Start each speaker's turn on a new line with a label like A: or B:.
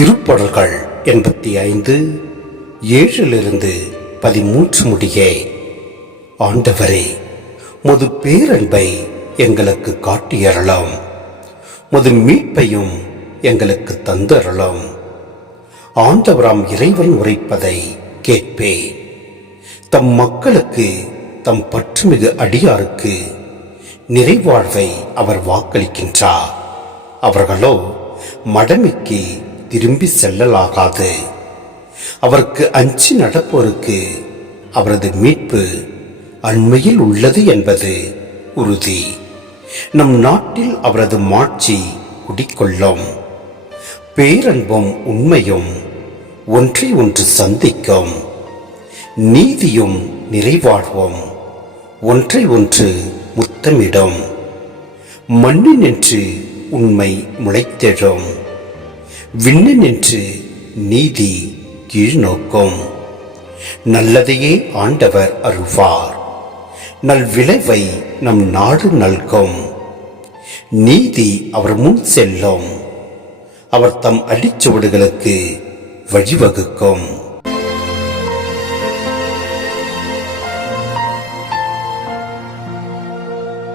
A: திருப்படல்கள் எண்பத்தி ஐந்து ஏழிலிருந்து பதிமூன்று முடிய. ஆண்டவரே முது பேரன்பை எங்களுக்கு காட்டியறலாம் மது மீட்பையும் எங்களுக்கு தந்தரலாம் ஆண்டவராம் இறைவன் உரைப்பதை கேட்பே. தம் மக்களுக்கு தம் பற்றுமிகு அடியாருக்கு நிறைவாழ்வை அவர் வாக்களிக்கின்றார். அவர்களோ மடமைக்கு திரும்பி செல்லலாகாது. அவருக்கு அஞ்சு நடப்போருக்கு அவரது மீட்பு அண்மையில் உள்ளது என்பது உறுதி. நம் நாட்டில் அவரது மாட்சி குடிக்கொள்ளும். பேரன்பும் உண்மையும் ஒன்றை ஒன்று சந்திக்கும். நீதியும் நிறைவாழ்வும் ஒன்றை ஒன்று முத்தமிடும். மண்ணினின்று உண்மை முளைத்தெழும். விண்ணினின்று நீதி கீழ்நோக்கும். நல்லதையே ஆண்டவர் அருள்வார். நல் விளைவை நம் நாடு நல்கும். நீதி அவர் முன் செல்லும். அவர் தம் அடிச்சுவடுகளுக்கு வழிவகுக்கும்.